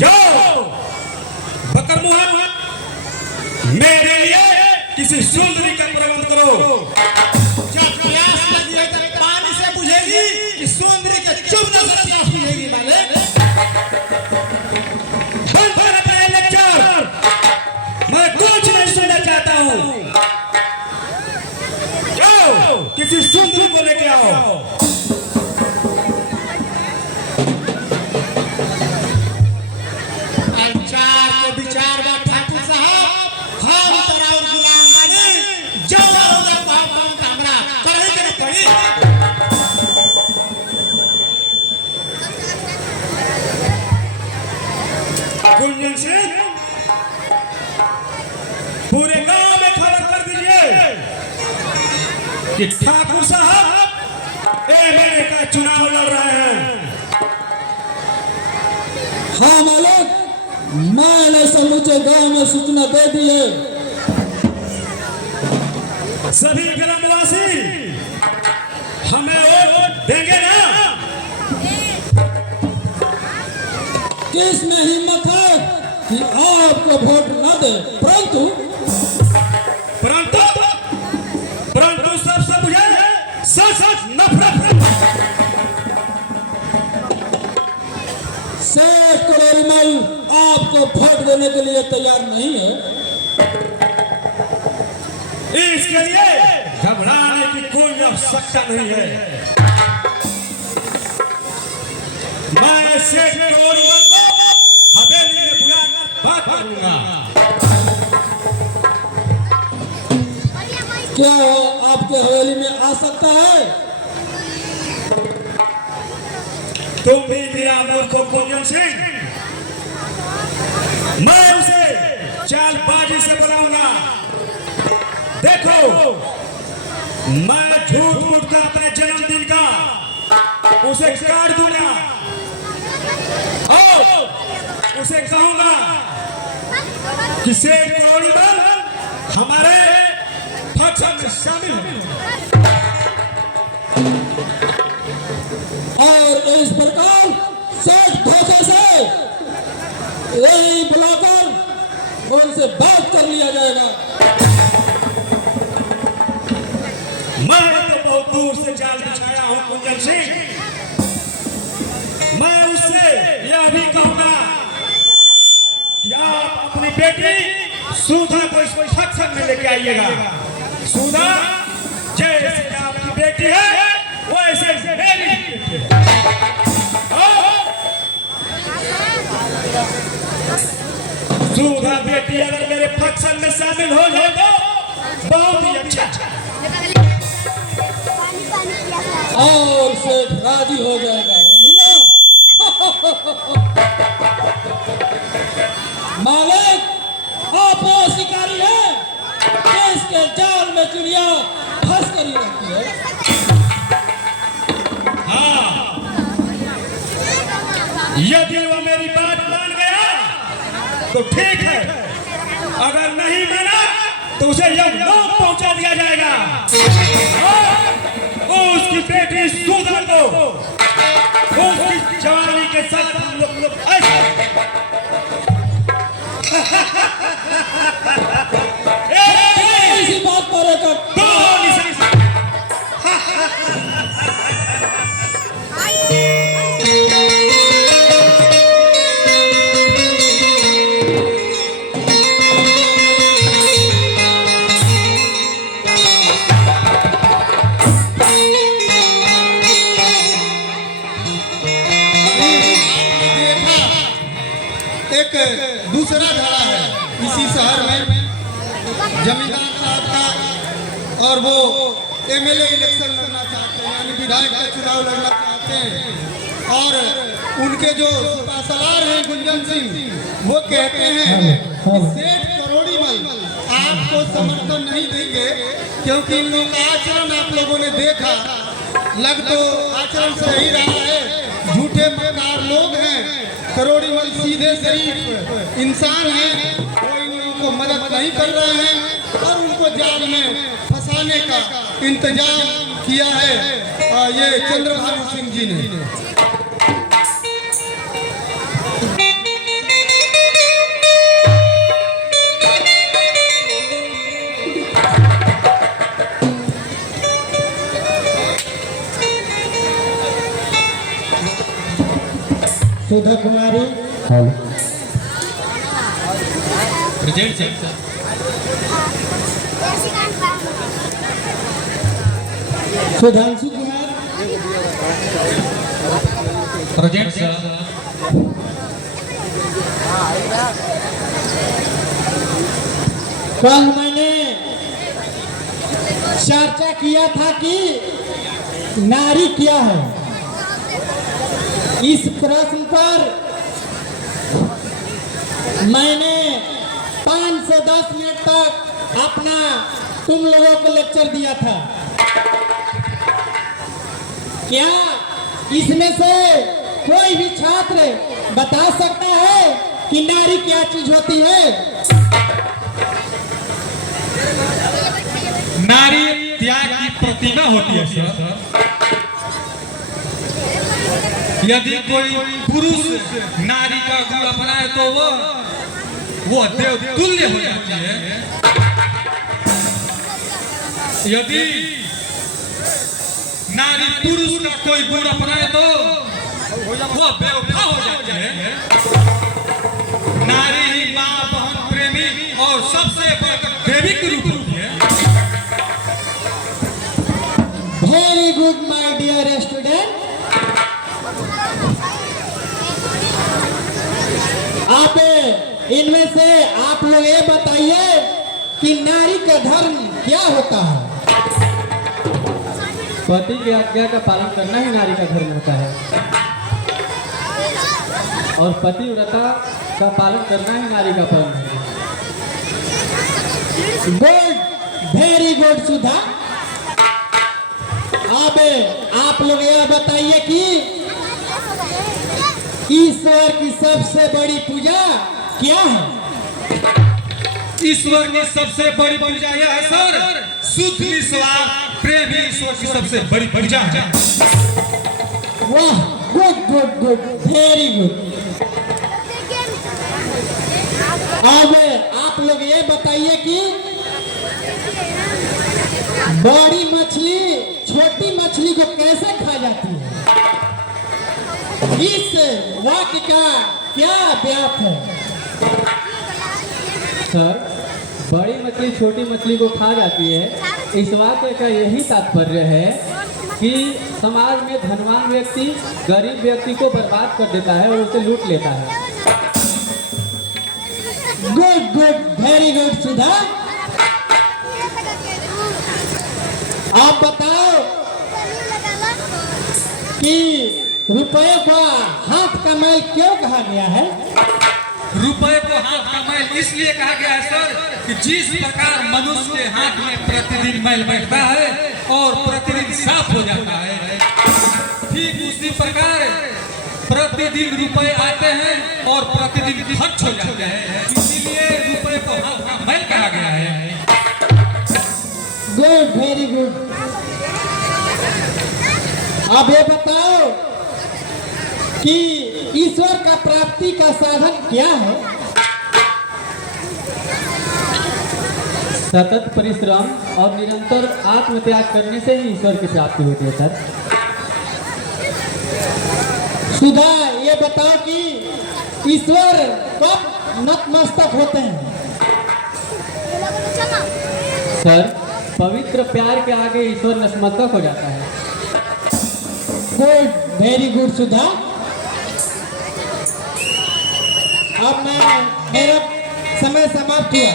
जाओ बकर मुहर मेरे लिए किसी सुंदरी का प्रबंध करो। जब प्यास लगी है तब पानी से बुझेगी कि सुंदरी के चुप नजर से बुझेगी मालिक। बंद कर अपने लेक्चर, मैं कुछ नहीं सुनना चाहता हूँ। जाओ किसी सुंदरी को लेके आओ। विचार ठाकुर साहब हम तोरा और गुलाम बने जो हमरा करे के पड़ी। गुंजन सिंह पूरे गांव में खबर कर दीजिए कि ठाकुर साहब एमएलए का चुनाव लड़ रहे हैं। हाँ मालिक, मैंने समूचे गांव में सूचना दे दी है। सभी ग्रामवासी हमें वोट देंगे ना? किस में हिम्मत है कि आपको वोट न दे, परंतु सबसे मुझे सच नफरत। सेठ करोड़ीमल आपको वोट देने के लिए तैयार नहीं है। इसके लिए घबराने की कोई आवश्यकता नहीं है। मैं सेठ करोड़ीमल को हवेली में बुलाकर बात करूंगा। क्या वो आपके हवेली में आ सकता है? तुम भी मेरा मूर्ख हो गुंजन सिंह। मैं उसे चालबाजी से बुलाऊंगा। देखो मैं झूठ मूठ का अपने जन्मदिन का उसे काट दूंगा और उसे कहूंगा कि सेठ करोड़ीमल हमारे फंक्शन में शामिल है। और इस प्रकार सेठ धोखे से यही बुलाकर उनसे बात कर लिया जाएगा। मैं तो बहुत दूर से जाल बिछाया हूं गुंजन सिंह। मैं उससे यह भी कहूंगा कि आप अपनी बेटी सुधा को इस फंक्शन में लेके आइएगा। सुधा जैसे आपकी बेटी है वैसे मेरी बेटी है। सुधा बेटी अगर मेरे फंक्शन में शामिल हो जाए तो बहुत ही अच्छा। और सेठ राजी हो जाएगा, है ना? मालिक आप वो शिकारी है जिसके जाल में चिड़िया फंस कर ही रहती है। हाँ, यदि वो मेरी बात मान गया तो ठीक है, अगर नहीं माना तो उसे यह नौक पहुंचा दिया जाएगा। उसकी बेटी सुधा को उसकी जवानी के साथ हम लोग ऐसे इसी बात पर एक दूसरा धड़ा है इसी शहर में जमींदार साहब का, और वो एमएलए इलेक्शन लड़ना चाहते हैं, यानी विधायक का चुनाव लड़ना चाहते हैं। और उनके जो सलार हैं गुंजन सिंह, वो कहते हैं कि सेठ करोड़ीमल आपको समर्थन नहीं देंगे क्योंकि इन लोगों का आचरण आप लोगों ने देखा, लग तो आचरण से ही रहा है, झूठे मक्कार लोग हैं। करोड़ीमल सीधे शरीफ इंसान हैं, वो इन लोगों को मदद नहीं कर रहे हैं और उनको जाल में फंसाने का इंतजाम किया है ये चंद्रभानु सिंह जी ने। Sudha Kumari, present sir. Sudhanshu Kumar, present sir. कल मैंने चर्चा किया था कि नारी क्या है। इस प्रश्न पर मैंने 5 से 10 मिनट तक अपना तुम लोगों को लेक्चर दिया था। क्या इसमें से कोई भी छात्र बता सकता है कि नारी क्या चीज होती है? नारी त्याग की प्रतिमा होती है सर। यदि कोई पुरुष नारी का गुण अपनाए तो वो देव तुल्य हो जाती है। यदि नारी पुरुष का कोई गुण अपनाए तो वो बेवफा हो जाती है। नारी ही माँ, बहन, प्रेमी और सबसे बढ़कर देवी के रूप होती है। Very good my dear student. आप इनमें से आप लोग ये बताइए कि नारी का धर्म क्या होता है? पति की आज्ञा का पालन करना ही नारी का धर्म होता है और पतिव्रता का पालन करना ही नारी का धर्म है। गुड, वेरी गुड सुधा। अब आप लोग यह बताइए कि ईश्वर की सबसे बड़ी पूजा क्या है? ईश्वर की सबसे बड़ी पूजा यह है सर, शुद्ध निस्वार्थ प्रेम ही ईश्वर की सबसे बड़ी पूजा है। वाह, good good good, very good. अब आप लोग ये बताइए कि बड़ी मछली छोटी मछली को कैसे खा जाती है? इस वाक्य का क्या व्याप है? सर, बड़ी मछली छोटी मछली को खा जाती है, इस वाक्य का यही तात्पर्य है कि समाज में धनवान व्यक्ति गरीब व्यक्ति को बर्बाद कर देता है और उसे लूट लेता है। गुड गुड, वेरी गुड सुधा। आप बताओ कि रुपए को हाथ का मैल क्यों कहा गया है? रुपए को हाथ का मैल इसलिए कहा गया है सर कि जिस प्रकार मनुष्य के हाथ में प्रतिदिन मैल बैठता है और प्रतिदिन साफ हो जाता है, ठीक उसी प्रकार प्रतिदिन रुपए आते हैं और प्रतिदिन खर्च हो जाते हैं, इसीलिए रुपए को हाथ का मैल कहा गया है। Good, very good. अब ये बताओ कि ईश्वर का प्राप्ति का साधन क्या है? सतत परिश्रम और निरंतर आत्मत्याग करने से ही ईश्वर की प्राप्ति होती है सर। सुधा, ये बताओ कि ईश्वर कब नतमस्तक होते हैं? सर, पवित्र प्यार के आगे ईश्वर नतमस्तक हो जाता है। गुड, वेरी गुड सुधा। अब मेरा समय समाप्त हुआ।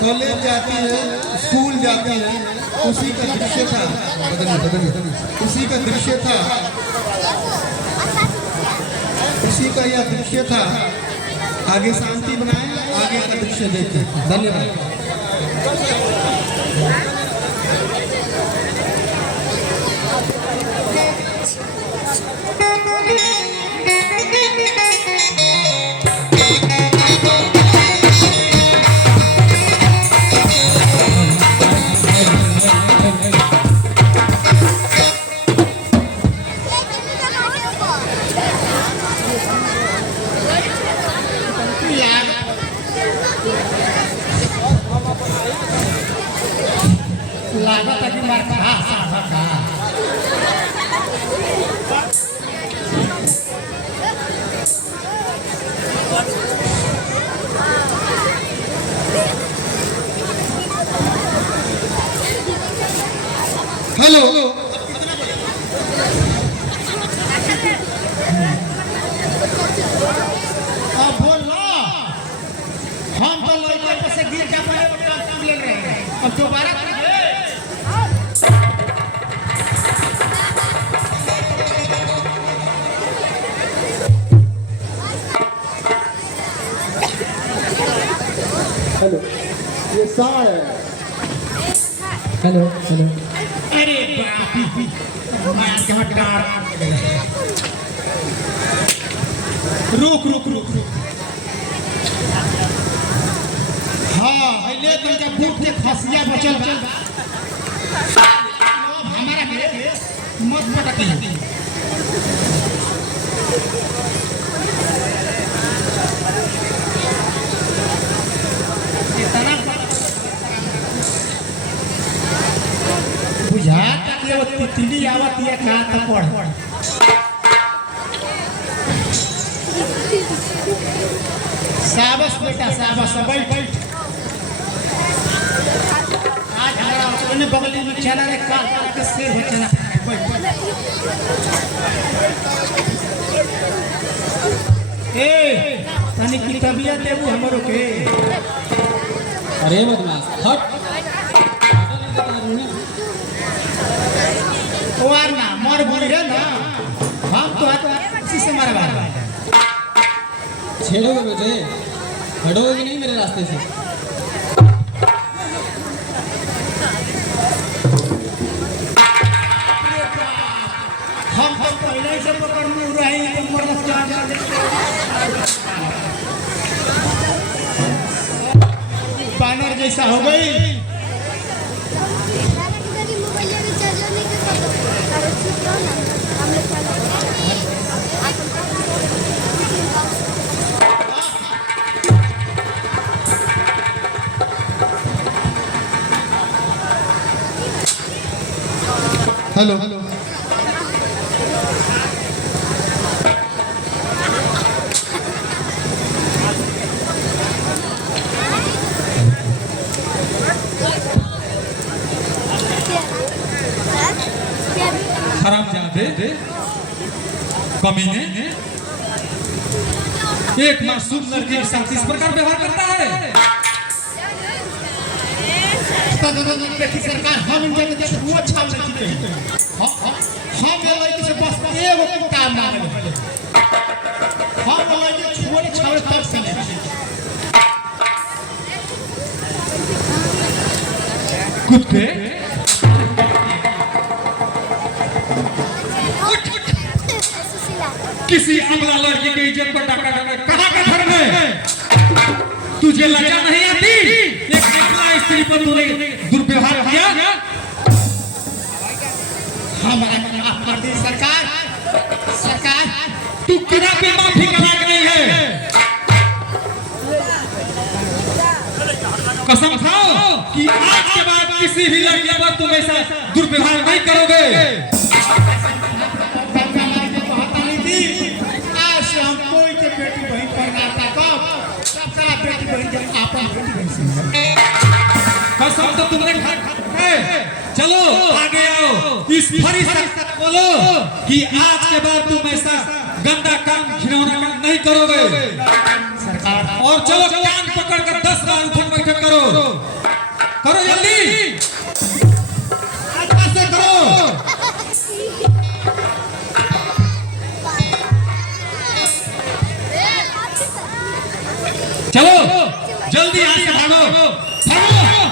कॉलेज जाती है, स्कूल जाती है, उसी का दृश्य था। उसी का दृश्य था, उसी का यह दृश्य था। आगे शांति बनाए, आगे का दृश्य देखें। धन्यवाद। लागत है कि मार खा साधा का हेलो अब बोलो हम तो लड़के पे से गिर के पड़े काम ले रहे हैं अब दोबारा हेलो ये सारा है हेलो हेलो अरे बाप मार के हटार रुक रुक रुक रुक हाँ पहले तो जब भूख के खसिया बचल बा हमारा के मत पटकी बुझाता कि वो तितली आवत है का त पढ़ साबस बेटा साबस बैठ आज हमारा अपने बगल में चला रे काल के शेर हो चला बैठ ए तनी की तबीयत है वो हमरो के अरे बदमाश हट और ना मर बुरी है ना हम तो इसी से मरवा छेड़ोगे मुझे हटोगे कि नहीं मेरे रास्ते से हम तो पहले से पकड़ में रहे हैं तो मरना चाह बानर जैसा हो गई हेलो हेलो हरामजादे कमीने एक मासूम लड़की के साथ इस प्रकार व्यवहार करता है। देखिए सरकार हम इनके छुआ छाप नहीं देते हम ये लड़की से बस एगो काम मांगे हम लड़की छुआ नहीं छाप तब से कुत्ते किसी अबला लड़की की इज्जत पर डाका डाका कहाँ का धर्म है? तुझे लज्जा नहीं आती? एक अबला स्त्री पर तूने दुर्व्यवहार किया? हमारा माफ कर दी सरकार सरकार तू किरा पे माफी का लायक नहीं है। कसम खाओ कि आज के बाद किसी भी लड़की पर तुम ऐसा दुर्व्यवहार नहीं करोगे। आज से हम कोई के बेटी बहन पर नाता कब सबका बेटी बहन जब आपन बेटी बहन कसम तो तुमने खा है। चलो आगे आओ, इस फरिश्ते से बोलो कि आज के बाद तुम ऐसा गंदा काम घिनौना काम नहीं करोगे। सरकार और चलो कान पकड़ कर 10 बार उठक बैठक करो, करो जल्दी, आज से करो। चलो जल्दी यहाँ से भागो, भागो।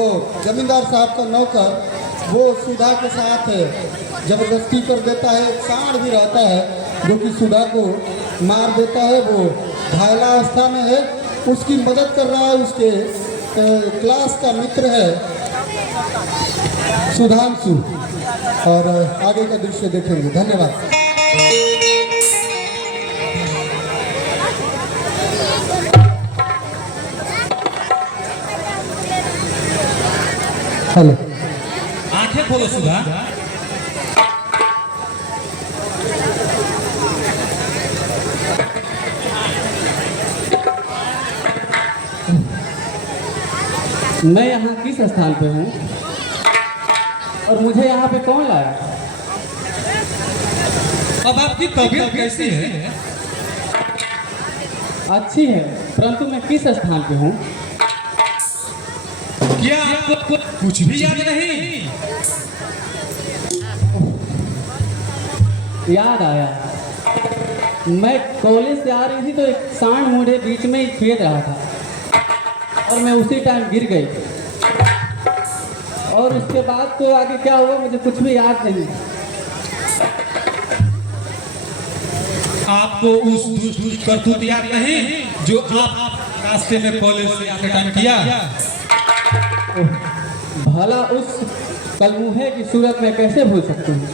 वो जमींदार साहब का नौकर वो सुधा के साथ जबरदस्ती कर देता है। एक सांड भी रहता है जो कि सुधा को मार देता है। वो घायलावस्था में है, उसकी मदद कर रहा है। उसके क्लास का मित्र है सुधांशु। और आगे का दृश्य देखेंगे। धन्यवाद। हेलो, आंखें खोलो सुधा। मैं यहाँ किस स्थान पे हूँ और मुझे यहाँ पे कौन लाया? अब आपकी तबीयत कैसी है? अच्छी है, परंतु मैं किस स्थान पे हूँ? क्या आपको कुछ भी याद नहीं? याद आया, मैं कॉलेज से आ रही थी तो एक सांड मुझे बीच में ही खेद रहा था और मैं उसी टाइम गिर गई। और उसके बाद तो आगे क्या हुआ मुझे कुछ भी याद नहीं। आपको उस दुष्ट करतूत याद नहीं जो आप रास्ते में कॉलेज से आते टाइम किया? भला उस कलमुहे की सूरत में कैसे भूल सकती हूँ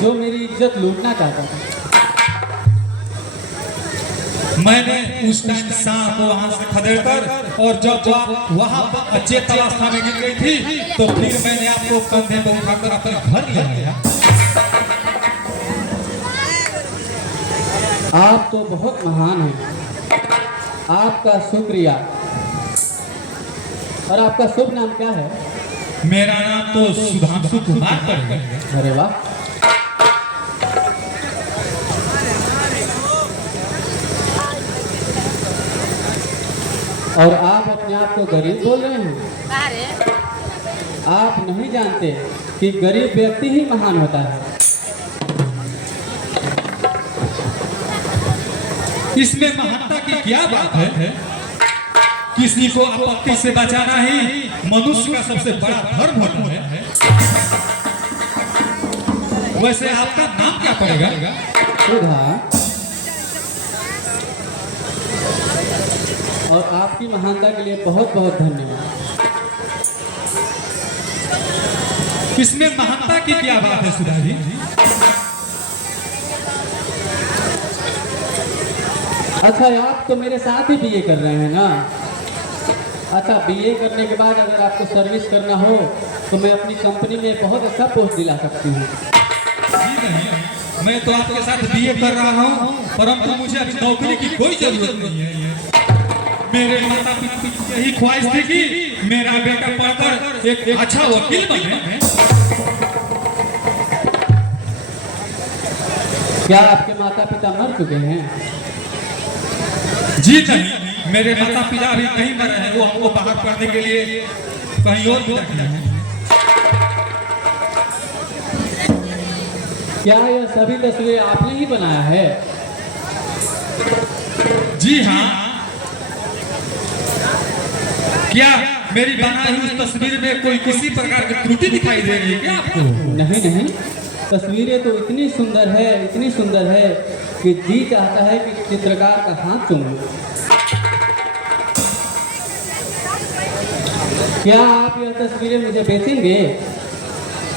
जो मेरी इज्जत लूटना चाहता था। मैंने उस टाइम सांप को वहां से खदेड़कर और जब आप वहां पर अचेत अवस्था में गिर गई थी तो फिर मैंने आपको कंधे पर उठाकर अपने घर ले आया। आप तो बहुत महान हैं, आपका शुक्रिया। और आपका शुभ नाम क्या है? मेरा नाम तो सुधांशु कुमार पड़ेगा। अरे वाह, और आप अपने आप को गरीब बोल रहे हैं? आप नहीं जानते कि गरीब व्यक्ति ही महान होता है। इसमें महानता की क्या बात है? किसी को आपत्ति से बचाना ही मनुष्य का सबसे बड़ा धर्म होता है। वैसे आपका नाम क्या पड़ेगा? सुधा। और आपकी महानता के लिए बहुत बहुत धन्यवाद। इसमें महानता की क्या बात है सुधा जी? अच्छा, आप तो मेरे साथ ही बीए कर रहे हैं ना? अच्छा, बीए करने के बाद अगर आपको सर्विस करना हो तो मैं अपनी कंपनी में बहुत अच्छा पोस्ट दिला सकती हूँ। जी नहीं, मैं तो आपके साथ बीए कर रहा हूँ, परंतु मुझे अभी नौकरी की कोई जरूरत नहीं है। मेरे माता पिता की यही ख्वाहिश थी कि मेरा बेटा पढ़कर एक अच्छा वकील बने। क्या आपके माता पिता मर चुके हैं? जी नहीं, मेरे माता पिता अभी नहीं मरे हैं। वो हमको बाहर पढ़ने के लिए कहीं और भी रखे हैं। क्या यह सभी तस्वीरें आपने ही बनाया है? जी हाँ। क्या मेरी बनाई हुई तस्वीर में कोई किसी प्रकार की त्रुटि दिखाई दे रही है क्या आपको? नहीं नहीं, तस्वीरें तो इतनी सुंदर है, इतनी सुंदर है कि जी चाहता है कि चित्रकार का हाथ चूम लूं। क्या आप यह तस्वीरें मुझे बेचेंगे?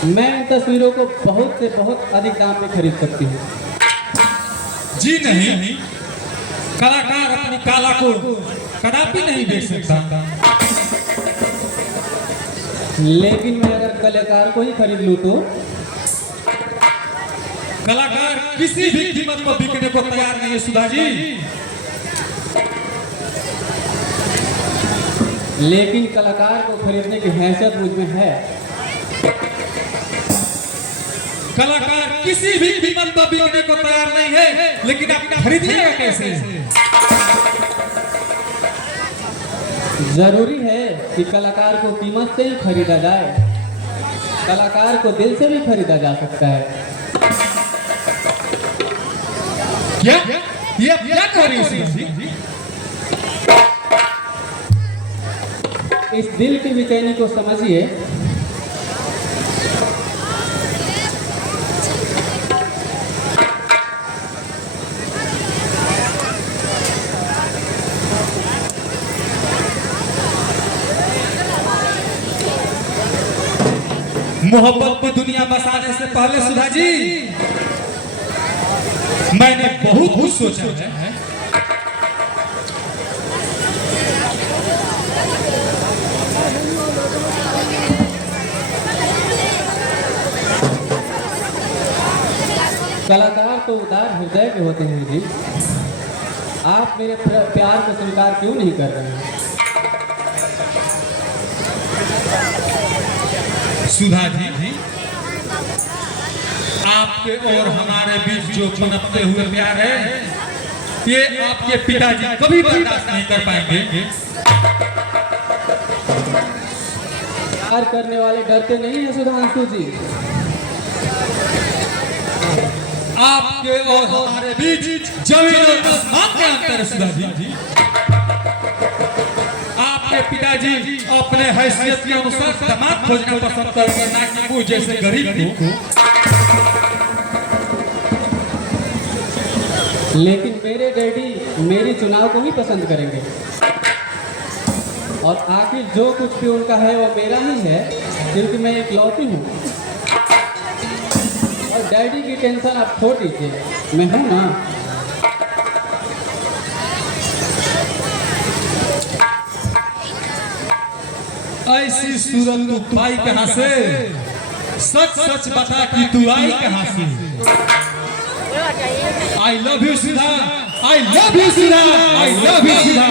मैं इन तस्वीरों को बहुत से बहुत अधिक दाम में खरीद सकती हूँ। जी नहीं, कलाकार अपनी कला को कदापि नहीं बेच सकता। लेकिन मैं अगर कलाकार को ही खरीद लूँ तो? कलाकार किसी भी कीमत पर बिकने को तैयार नहीं है सुधा जी। लेकिन कलाकार को खरीदने की हैसियत मुझ में है। कलाकार किसी भी कीमत पर बिकने को तैयार नहीं है, लेकिन आप खरीदिएगा कैसे? जरूरी है कि कलाकार को कीमत से ही खरीदा जाए। कलाकार को दिल से भी खरीदा जा सकता है। क्या ये क्या कह रही है? इस दिल की बेचैनी को समझिए। मोहब्बत की दुनिया बसाने से पहले सुधा जी मैंने बहुत कुछ सोचा है। कलाकार तो उदार हृदय के होते हैं जी। आप मेरे प्यार को स्वीकार क्यों नहीं कर रहे हैं? सुधा जी, आपके और हमारे बीच जो पनपते हुए प्यार है, ये आपके पिताजी कभी बर्दाश्त नहीं कर पाएंगे। प्यार करने वाले डरते नहीं हैं सुधांशु जी। आपके और हमारे बीच जमीन और आसमान का अंतर है सुधा जी। आपके पिताजी अपने हैसियत के अनुसार दामाद खोजना पसंद करेंगे, ना कि वो जैसे गरीब को। लेकिन मेरे डैडी मेरी चुनाव को ही पसंद करेंगे, और आखिर जो कुछ भी उनका है वो मेरा ही है, क्योंकि मैं इकलौती हूँ। और डैडी की टेंशन आप छोड़ दीजिए, मैं हूँ ना। ऐसी सूरत तू पाई कहाँ से? सच सच बता कि तू आई कहाँ से? I love you Sudha, I love you Sudha, I love you Sudha.